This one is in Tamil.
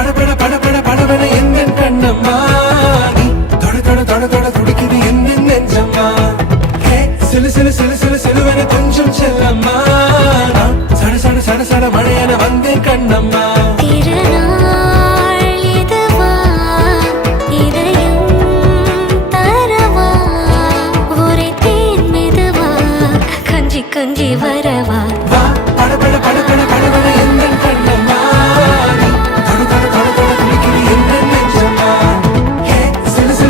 படபட படபட படபட எந்த கண்ணம்மா நீ தொட தொட தொட தொட துடிக்குது எந்த நெஞ்சம்மா ஹே சிலு சிலு சிலு சிலு சிலுவன கொஞ்சம் செல்லம்மா நான் சட சட சட சட மழையன வந்தேன் கண்ணம்மா திருநாள் இதுவா இதயம் தரவா உரைத்தேன் மெதுவா கஞ்சி கஞ்சி வரவா வா படபட படபட